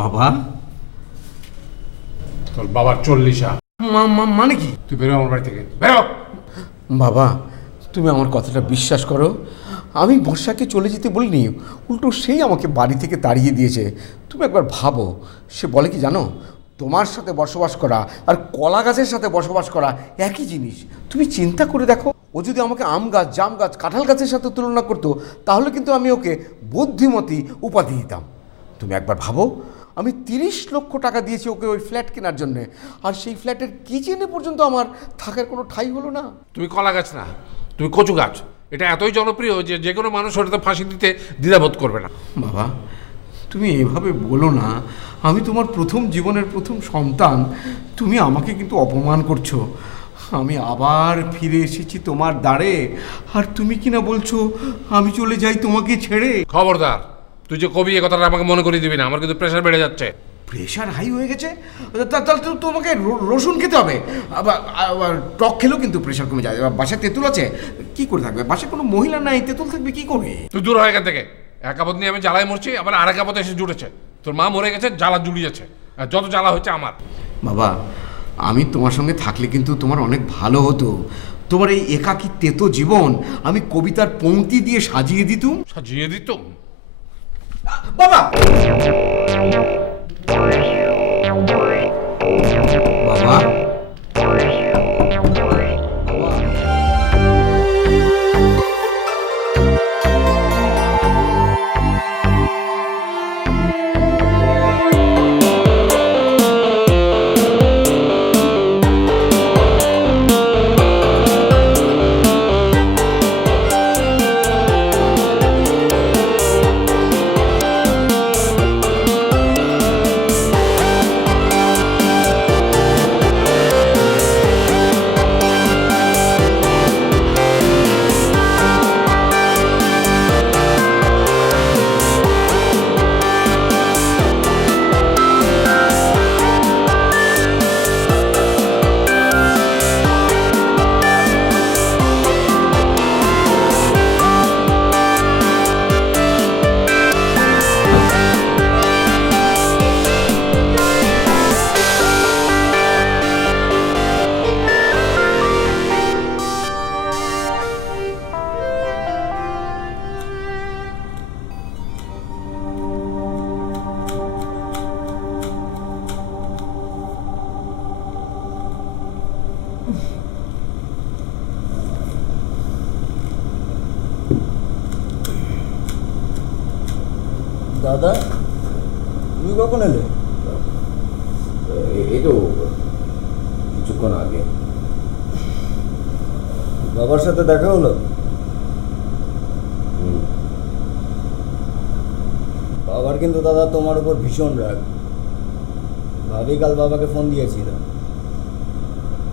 বাবা, তোর বাবার 40 মানে কি? তুই বেরো আমার বাড়ি থেকে, বেরো। বাবা, তুমি আমার কথাটা বিশ্বাস করো। আমি বর্ষাকে চলে যেতে বলিনি, উল্টো সেই আমাকে বাড়ি থেকে তাড়িয়ে দিয়েছে। তুমি একবার ভাবো, সে বলে কি জানো, তোমার সাথে বসবাস করা আর কলা গাছের সাথে বসবাস করা একই জিনিস। তুমি চিন্তা করে দেখো, ও যদি আমাকে আম গাছ, জাম গাছ, কাঁঠাল গাছের সাথে তুলনা করতো, তাহলে কিন্তু আমি ওকে বুদ্ধিমতী উপাধি দিতাম। তুমি একবার ভাবো, আমি 30 লক্ষ টাকা দিয়েছি ওকে ওই ফ্ল্যাট কেনার জন্যে, আর সেই ফ্ল্যাটের কিচেনে পর্যন্ত আমার থাকার কোনো ঠাঁই হলো না। তুমি কলা গাছ না, তুমি কচু গাছ। এটা এতই জনপ্রিয় যে যে কোনো মানুষ ওটাতে ফাঁসি দিতে দ্বিধাবোধ করবে না। বাবা, তুমি এভাবে বলো না। আমি তোমার প্রথম জীবনের প্রথম সন্তান। তুমি আমাকে কিন্তু অপমান করছো। আমি আবার ফিরে এসেছি তোমার দ্বারে, আর তুমি কি না বলছো আমি চলে যাই তোমাকে ছেড়ে। খবরদার, তুই যে কবি এ কথাটা আমাকে মনে করিয়ে দিবি না, আমার কিন্তু প্রেশার বেড়ে যাচ্ছে। প্রেশার হাই হয়ে গেছে? তাহলে তো তোমাকে রসুন খেতে হবে। আবার টক খেলেও কিন্তু প্রেশার কমে যায়। বাসায় তেঁতুল আছে, কি করে থাকবে? বাসায় কোনো মহিলা নাই, তেঁতুল থাকবে কি করে? তুই দূর হয় এখান থেকে। এক আপদ নিয়ে আমি জ্বালায় মরছি, আবার আর এক আপদ এসে জুটেছে। তোর মা মরে গেছে, জ্বালা জুড়িয়েছে, আর যত জ্বালা হচ্ছে আমার। বাবা, আমি তোমার সঙ্গে থাকলে কিন্তু তোমার অনেক ভালো হতো। তোমার এই একাকী তেতো জীবন আমি কবিতার পংক্তি দিয়ে সাজিয়ে দিতুম। সাজিয়ে দিতুম? বাবা, বাবা, দাদা, তুমি কখন এলে? এই তো কিছুক্ষণ আগে। বাবার সাথে দেখা হলো? বাবার কিন্তু দাদা তোমার উপর ভীষণ রাগ। ভাবি কাল বাবাকে ফোন দিয়েছিল।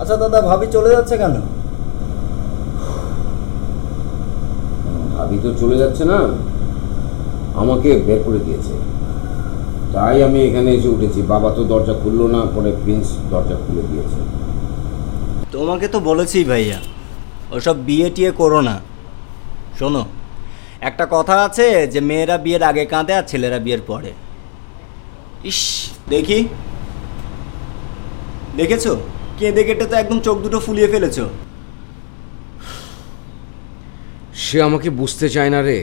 আচ্ছা দাদা, ভাবি চলে যাচ্ছে কেন? ভাবি তো চলে যাচ্ছে না, আমাকে বের করে দিয়েছে, তাই আমি এখানে এসে উঠেছি। বাবা তো দরজা খুললো না, পরে প্রিন্স দরজা খুলে দিয়েছে। তোমাকে তো বলেছি ভাইয়া, ওসব বিয়ে টিয়ে করো না। শোনো, একটা কথা আছে যে মেয়েরা বিয়ের আগে কাঁদে আর ছেলেরা বিয়ের পরে। ইস, দেখি, দেখেছো কেঁদে কেটে তো একদম চোখ দুটো ফুলিয়ে ফেলেছো। সে আমাকে বুঝতে চায় না রে।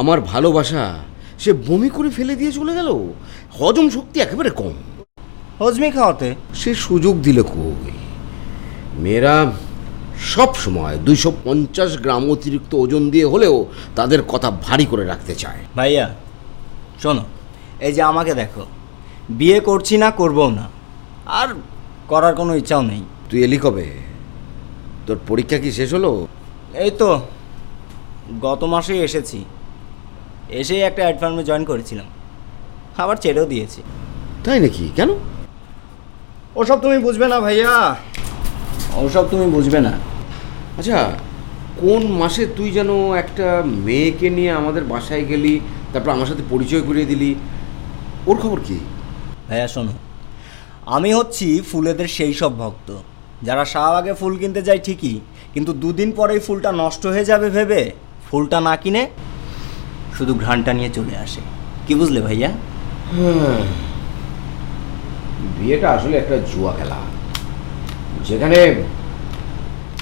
আমার ভালোবাসা সে বমি করে ফেলে দিয়ে চলে গেল। হজম শক্তি একেবারে কম। হজমি খাওয়াতে সে সুযোগ দিল কই? মেয়েরা সব সময় 250 গ্রাম অতিরিক্ত ওজন দিয়ে হলেও তাদের কথা ভারী করে রাখতে চায়। ভাইয়া শোনো, এই যে আমাকে দেখো, বিয়ে করছি না, করবও না, আর করার কোনো ইচ্ছাও নেই। তুই এলি কবে? তোর পরীক্ষা কি শেষ হলো? এই তো গত মাসেই এসেছি। এসেই একটা অ্যাড ফার্মে জয়েন করেছিলাম, আবার ছেড়েও দিয়েছি। তাই নাকি? কেন? ওসব তুমি বুঝবে না ভাইয়া, ওসব তুমি বুঝবে না। আচ্ছা, কোন মাসে তুই যেন একটা মেয়েকে নিয়ে আমাদের বাসায় গেলি, তারপর আমার সাথে পরিচয় করিয়ে দিলি, ওর খবর কি? ভাইয়া শোনো, আমি হচ্ছি ফুলেদের সেই সব ভক্ত যারা শাহবাগে ফুল কিনতে যায় ঠিকই, কিন্তু দুদিন পরেই ফুলটা নষ্ট হয়ে যাবে ভেবে ফুলটা না কিনে শুধু ঘ্রাণটা নিয়ে চলে আসে। কি বুঝলে ভাইয়া? বিয়েটা আসলে একটা জুয়া খেলা, যেখানে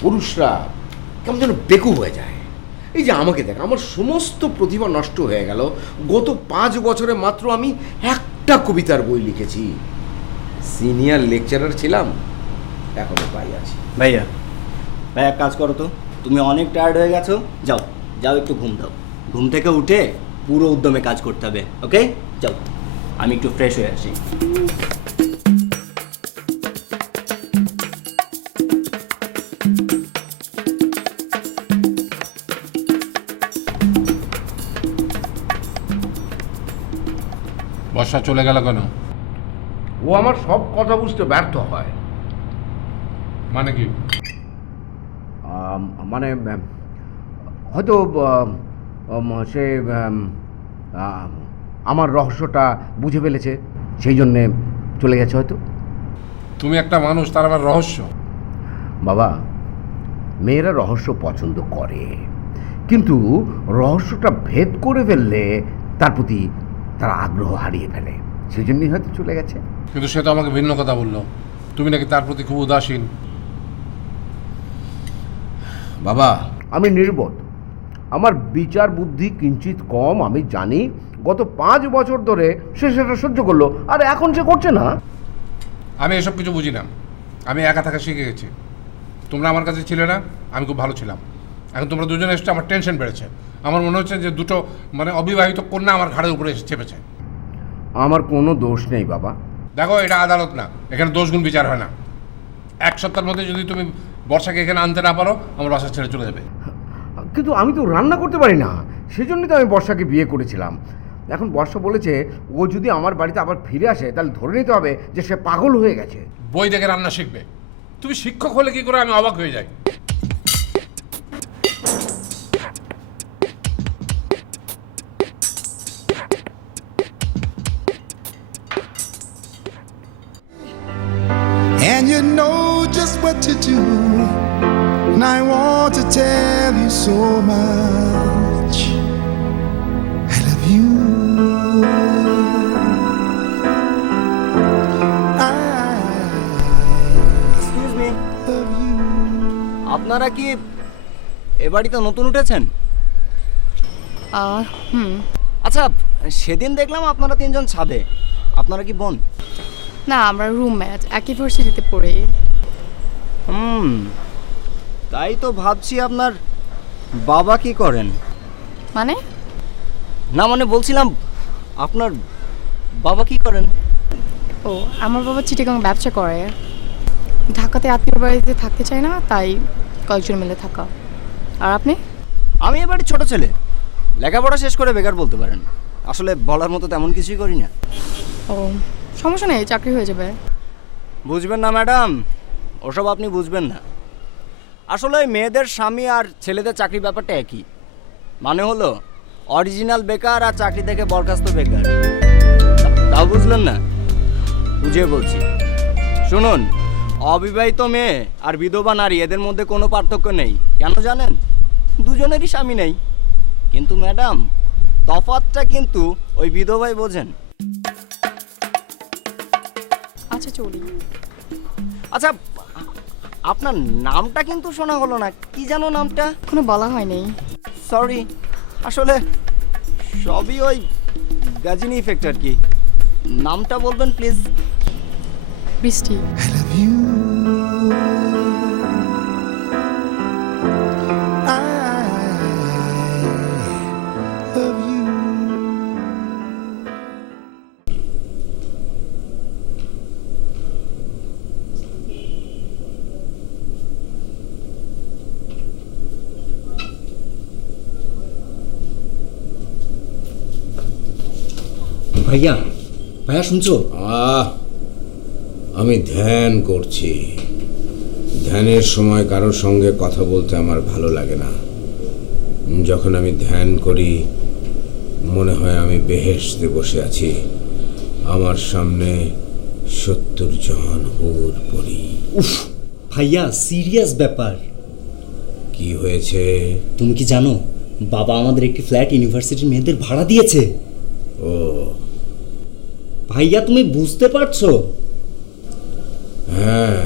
পুরুষরা কেমন যেন বেকুব হয়ে যায়। এই যে আমাকে দেখ, আমার সমস্ত প্রতিভা নষ্ট হয়ে গেল। গত 5 বছরে মাত্র আমি একটা কবিতার বই লিখেছি। সিনিয়র লেকচারার ছিলাম, এখনো পাই আছি। ভাইয়া এক কাজ করো তো, তুমি অনেক টায়ার্ড হয়ে গেছো, যাও যাও একটু ঘুম দাও। ঘুম থেকে উঠে পুরো উদ্যমে কাজ করতে হবে, ওকে? যাও, আমি একটু ফ্রেশ হয়ে আসি। বর্ষা চলে গেল কেন? ও আমার সব কথা বুঝতে ব্যর্থ হয়। মানে কি? মানে হয়তো সে আমার রহস্যটা বুঝে ফেলেছে, সেই জন্যে চলে গেছে হয়তো। তুমি একটা মানুষ, তার আবার রহস্য? বাবা, মেয়েরা রহস্য পছন্দ করে, কিন্তু রহস্যটা ভেদ করে ফেললে তার প্রতি তারা আগ্রহ হারিয়ে ফেলে, সেই জন্যই হয়তো চলে গেছে। কিন্তু সে তো আমাকে ভিন্ন কথা বললো, তুমি নাকি তার প্রতি খুব উদাসীন। বাবা, আমি নির্বোধ, আমার বিচার বুদ্ধি কিঞ্চিত কম। আমি জানি গত 5 বছর ধরে সে সেটা সহ্য করলো, আর এখন সে করছে না। আমি এসব কিছু বুঝি না, আমি একা থাকা শিখে গেছি। তোমরা আমার কাছে ছিলে না, আমি খুব ভালো ছিলাম। এখন তোমরা দুজনে এসে আমার টেনশন বেড়েছে। আমার মনে হচ্ছে যে দুটো অবিবাহিত কন্যা আমার ঘাড়ের উপরে এসে চেপেছে। আমার কোনো দোষ নেই বাবা। দেখো, এটা আদালত না, এখানে দোষগুণ বিচার হয় না। 1 সপ্তাহের মধ্যে যদি তুমি বর্ষাকে এখানে আনতে না পারো, আমার বাসা ছেড়ে চলে যাবে। কিন্তু আমি তো রান্না করতে পারি না, সেজন্যই তো আমি বর্ষাকে বিয়ে করেছিলাম। এখন বর্ষা বলেছে ও যদি আমার বাড়িতে আবার ফিরে আসে, তাহলে ধরে নিতে হবে যে সে পাগল হয়ে গেছে। বই দেখে রান্না শিখবে? তুমি শিক্ষক হলে কি করে, আমি অবাক হয়ে যাই। And you know just what to do. And I want to tell you so much. I love you. Excuse me, Love you. আপনারা কি এ বাড়িতে নতুন উঠেছেন? আচ্ছা, সেদিন দেখলাম আপনারা 3 জন ছাদে। আপনারা কি বোন? না, আমরা রুমমেট, একই ভার্সিটিতে পড়ি। তাই তো ভাবছি আপনার বাবা কি করেন। মানে? না মানে বলছিলাম আপনার বাবা কি করেন। ও, আমার বাবা চিটাগাং ব্যবসা করে। ঢাকাতে আত্মীয় বাড়িতে থাকতে চায় না, তাই কয়েকজন মিলে থাকা। আর আপনি? আমি এবারে ছোট ছেলে, লেখাপড়া শেষ করে বেকার বলতে পারেন। আসলে বলার মতো তেমন কিছুই করি না। ও, সমস্যা নেই, চাকরি হয়ে যাবে। বুঝবেন না ম্যাডাম, ওসব আপনি বুঝবেন না। আসলে মেয়েদের স্বামী আর ছেলেদের চাকরি ব্যাপারটা একই। মানে হলো অরিজিনাল বেকার আর চাকরি থেকে বরখাস্ত বেকার। তাও বুঝলেন না? বুঝিয়ে বলছি, শুনুন, অবিবাহিত মেয়ে আর বিধবা নারী এদের মধ্যে কোনো পার্থক্য নেই। কেন জানেন? দুজনেরই স্বামী নেই। কিন্তু ম্যাডাম, তফাৎটা কিন্তু ওই বিধবাই বোঝেন। আচ্ছা, চলি। আচ্ছা, আপনার নামটা কিন্তু শোনা হলো না, কি জানো নামটা? কোনো বলা হয়নি। সরি, আসলে সবই ওই গাজিনী ইফেক্ট আর কি। নামটা বলবেন প্লিজ? বৃষ্টি। I love you. I love you. ভাইয়া, ভাইয়া শুনছো? আমি ধ্যান করছি। ধ্যানের সময় কারোর সঙ্গে কথা বলতে আমার ভালো লাগে না। যখন আমি ধ্যান করি, মনে হয় আমি বেহেশতে বসে আছি, আমার সামনে 70 জন হুর পরি। উফ ভাইয়া, সিরিয়াস ব্যাপার। কি হয়েছে? তুমি কি জানো, বাবা আমাদের একটি ফ্ল্যাট ইউনিভার্সিটির মেয়েদের ভাড়া দিয়েছে। ও, ভাইয়া তুমি বুঝতে পারছো? হ্যাঁ,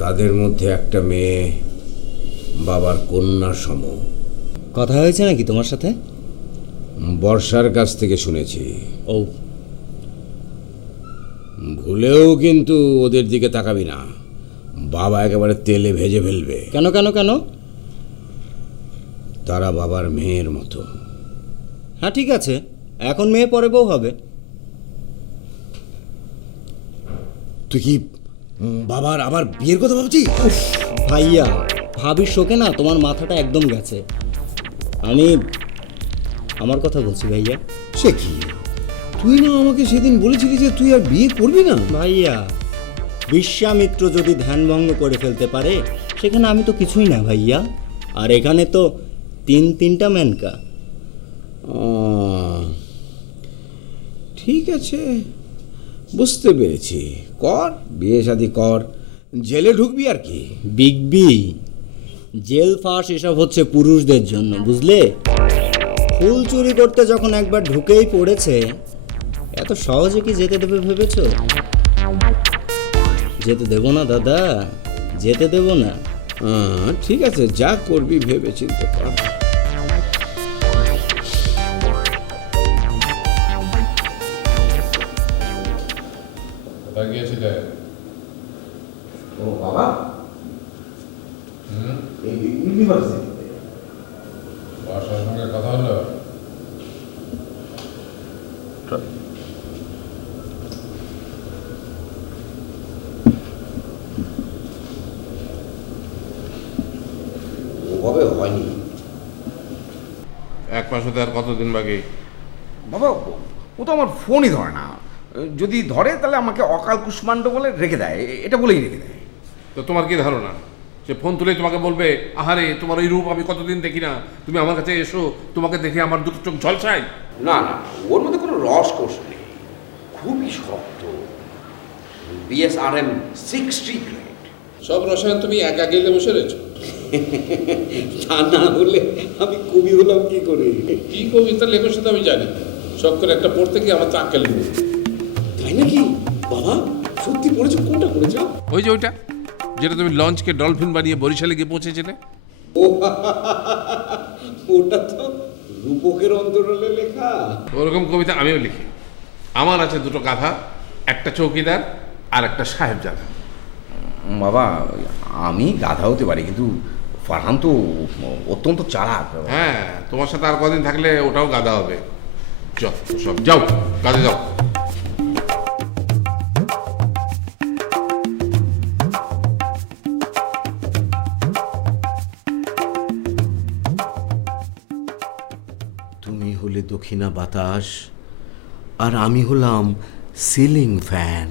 তাদের মধ্যে একটা মেয়ে বাবার কন্যা সম। কথা হয়েছে নাকি তোমার সাথে? বর্ষার কাছ থেকে শুনেছি। ও, ভুলেও কিন্তু ওদের দিকে তাকাবি না, বাবা একেবারে তেলে ভেজে ফেলবে। কেন কেন কেন? তারা বাবার মেয়ের মতো। হ্যাঁ ঠিক আছে, এখন মেয়ে পরে বউ হবে। তুই কি বাবার আবার বিয়ের কথা ভাবছিস? ভাইয়া, ভাবির শোকে না তোমার মাথাটা একদম গেছে। আমি আমার কথা বলছি ভাইয়া। সে কি, তুই না আমাকে সেদিন বলেছিলি যে তুই আর বিয়ে করবি না? ভাইয়া, বিশ্বামিত্র যদি ধ্যানভঙ্গ করে ফেলতে পারে সেখানে আমি তো কিছুই না ভাইয়া। আর এখানে তো তিনটা মেনকা। ঠিক আছে, বুঝতে পেরেছি। কর, বিয়ে শাদি কর, জেলে ঢুকবি আর কি। বিগ বি, জেল ফাঁস এসব হচ্ছে পুরুষদের জন্য, বুঝলে? ফুল চুরি করতে যখন একবার ঢুকেই পড়েছে, এত সহজে কি যেতে দেবে ভেবেছ? যেতে দেব না দাদা, যেতে দেব না। ঠিক আছে, যা করবি ভেবে চিন্তে কর। কোথায় গিয়েছিলে? ও বাবা, এই ইউনিভার্সিটিতে। বর্ষার সঙ্গে কথা হলো? ওভাবে হয়নি এক মাস হতে আর কতদিন বাকি? বাবা, ও তো আমার ফোনই ধরে না। যদি ধরে তাহলে আমাকে অকাল কুষ্মাণ্ড বলে রেখে দেয়, এটা বলেই রেখে দেয়। তো তোমার কি ধারণা সে ফোন তুলে তোমাকে বলবে, আহারে তোমার এই রূপ আমি কতদিন দেখি না, তুমি আমার কাছে এসো, তোমাকে দেখে আমার দুটো চোখ ঝলসায়? না না, ওর মধ্যে কোনো রসকস নেই, খুবই শক্ত। BSRM 60 grade. সব রসায়ন তুমি একা গেলে বসে রয়েছো? তা না হলে আমি কবি হলাম কি করে? কি কবিতা লেখো সেটা আমি জানি, সব করে একটা পড়তে গিয়ে আমার তো আক্কেল নেই। তাই নাকি বাবা? সত্যি পড়েছো? কোনটা পড়েছো? ওই যে ওইটা, যেটা তুমি লঞ্চকে ডলফিন বানিয়ে বরিশালে গিয়ে পৌঁছেছিলে। ও ওটা তো রূপকের অন্তরালে লেখা। ওরকম কবিতা আমিও লিখি। আমার আছে দুটো গাধা, একটা চৌকিদার আর একটা সাহেবজাদা। বাবা, আমি গাধা হতে পারি, কিন্তু ফারহান তো অত্যন্ত চালাক। হ্যাঁ, তোমার সাথে আর কদিন থাকলে ওটাও গাধা হবে। চল সব যাও, কাজে যাও। তুমি হলে দক্ষিণা বাতাস আর আমি হলাম সিলিং ফ্যান।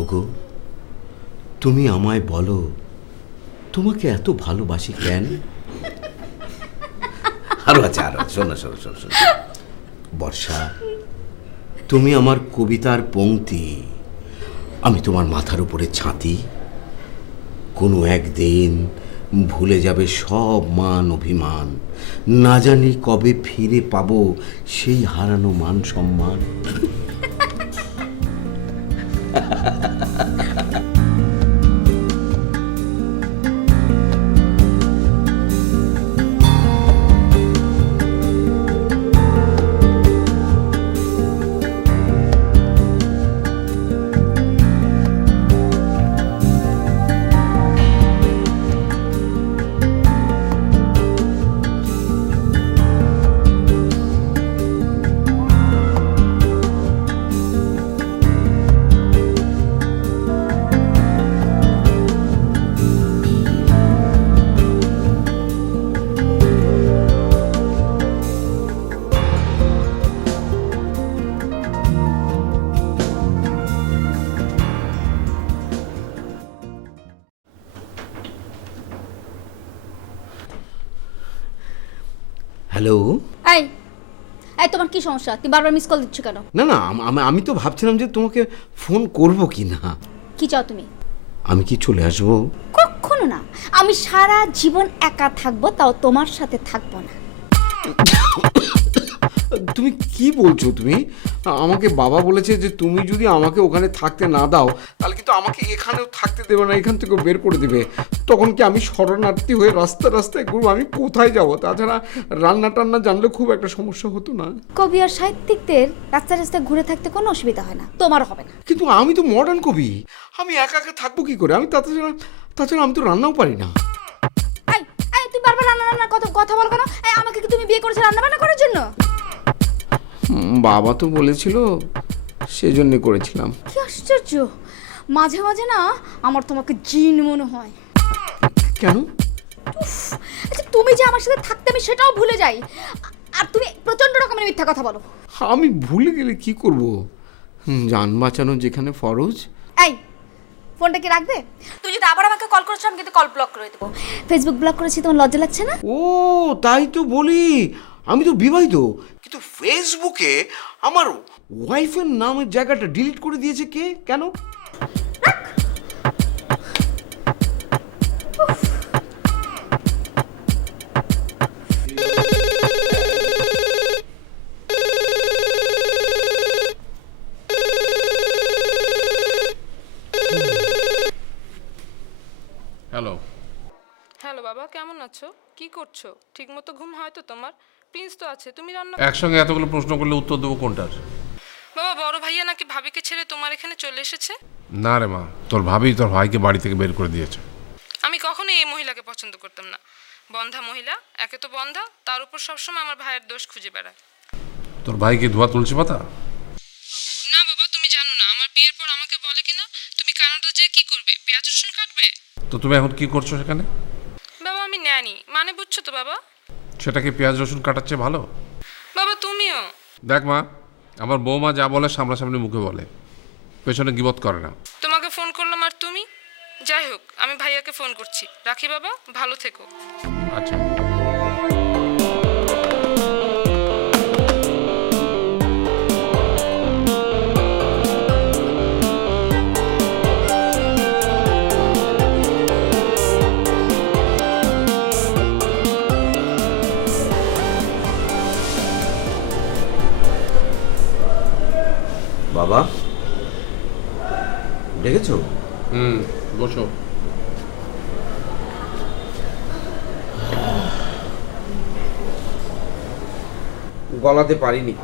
ওগো, তুমি আমায় বলো, তোমাকে এত ভালোবাসি কেন? আরো আছে, আরো শোনো শোনো শোনো শোনো। বর্ষা, তুমি আমার কবিতার পংক্তি, আমি তোমার মাথার উপরে ছাতি। কোনো একদিন ভুলে যাবে সব মান অভিমান, না জানি কবে ফিরে পাবো সেই হারানো মান সম্মান। হ্যালো। এই এই তোমার কি সমস্যা? তুমি বারবার মিস কল দিচ্ছ কেন? না না, আমি তো ভাবছিলাম যে তোমাকে ফোন করব কি না। কি চাও তুমি? আমি কি চলে আসবো? কখনো না, আমি সারা জীবন একা থাকবো, তাও তোমার সাথে থাকবো না। তুমি কি বলছো? তুমি আমাকে বাবা বলেছে যে তুমি যদি আমাকে ওখানে থাকতে না দাও তাহলে কিন্তু আমাকে এখানেও থাকতে দেবে না, এখান থেকেও বের করে দেবে। তখন কি আমি শরণার্থী হয়ে রাস্তায় ঘুরবো? আমি কোথায় যাব? তাছাড়া রান্না টান্না জানলে খুব একটা সমস্যা হতো না। কবি আর সাহিত্যিকদের রাস্তায় রাস্তায় ঘুরে থাকতে কোনো অসুবিধা হয় না, তোমারও হবে না। কিন্তু আমি তো মডার্ন কবি, আমি একা একা থাকবো কি করে? আমি তাছাড়া আমি তো রান্নাও পারি না। এই এই তুই বারবার রান্নার কথা বল কেন? এই আমাকে কি তুমি বিয়ে করেছো রান্না বান্না করার জন্য? বাবা তো বলেছিল, সেজন্য করেছিলাম। কি আশ্চর্য, মাঝে মাঝে না আমার তোমাকে জিন মনে হয়। কেন? আচ্ছা তুমি যে আমার সাথে থাকতে আমি সেটাও ভুলে যাই, আর তুমি প্রচন্ড রকমের মিথ্যা কথা বলো। আমি ভুলে গেলে কি করব? জান বাঁচানো যেখানে ফরজ। এই ফোনটা কি রাখবে? তুই যদি আবার আমাকে কল করছো আমি কিন্তু কল ব্লক করে দেবো। ফেসবুক ব্লক করেছি, তোমার লজ্জা লাগছে না? ও তাই তো বলি, আমি তো বিবাহিত, কিন্তু ফেসবুকে আমার ওয়াইফের নামের জায়গাটা ডিলিট করে দিয়েছে কে? কেন? হ্যালো। হ্যালো বাবা, কেমন আছো? কি করছো? ঠিকমতো ঘুম হয় তো তোমার? প্রিন্স তো আছে, তুমি রান্না একসঙ্গে এতগুলো প্রশ্ন করলে উত্তর দেবো কোনটার? বাবা, বড় ভাইয়া নাকি ভাবিকে ছেড়ে তোমার এখানে চলে এসেছে? না রে মা, তোর ভাবি তোর ভাইকে বাড়ি থেকে বের করে দিয়েছে। আমি কখনোই এই মহিলাকে পছন্দ করতাম না। বন্ধা মহিলা, একে তো বন্ধা, তার উপর সবসময় আমার ভাইয়ের দোষ খুঁজে বেড়ায়। তোর ভাই কি ধোয়া তুলসী পাতা? না বাবা, তুমি জানো না আমার বিয়ের পর আমাকে বলে কিনা তুমি কানাডা যেয়ে কি করবে, পেঁয়াজ রসুন কাটবে। তো তুমি এখন কি করছো সেখানে? বাবা আমি ন্যানি, মানে বুঝছো তো বাবা? সেটা কি পেঁয়াজ রসুন কাটাচ্ছে ভালো? বাবা তুমিও। দেখ মা, আমার বৌমা যা বলে সামনাসামনি মুখে বলে, পেছনে গিবত করে না। তোমাকে ফোন করলাম আর তুমি? যাই হোক, আমি ভাইয়াকে ফোন করছি। রাখি বাবা, ভালো থেকো। আচ্ছা। বাবা দেখেছো? বসো। গলাতে পারিনি।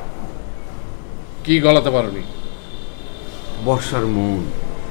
কি গলাতে পারোনি? বর্ষার মন।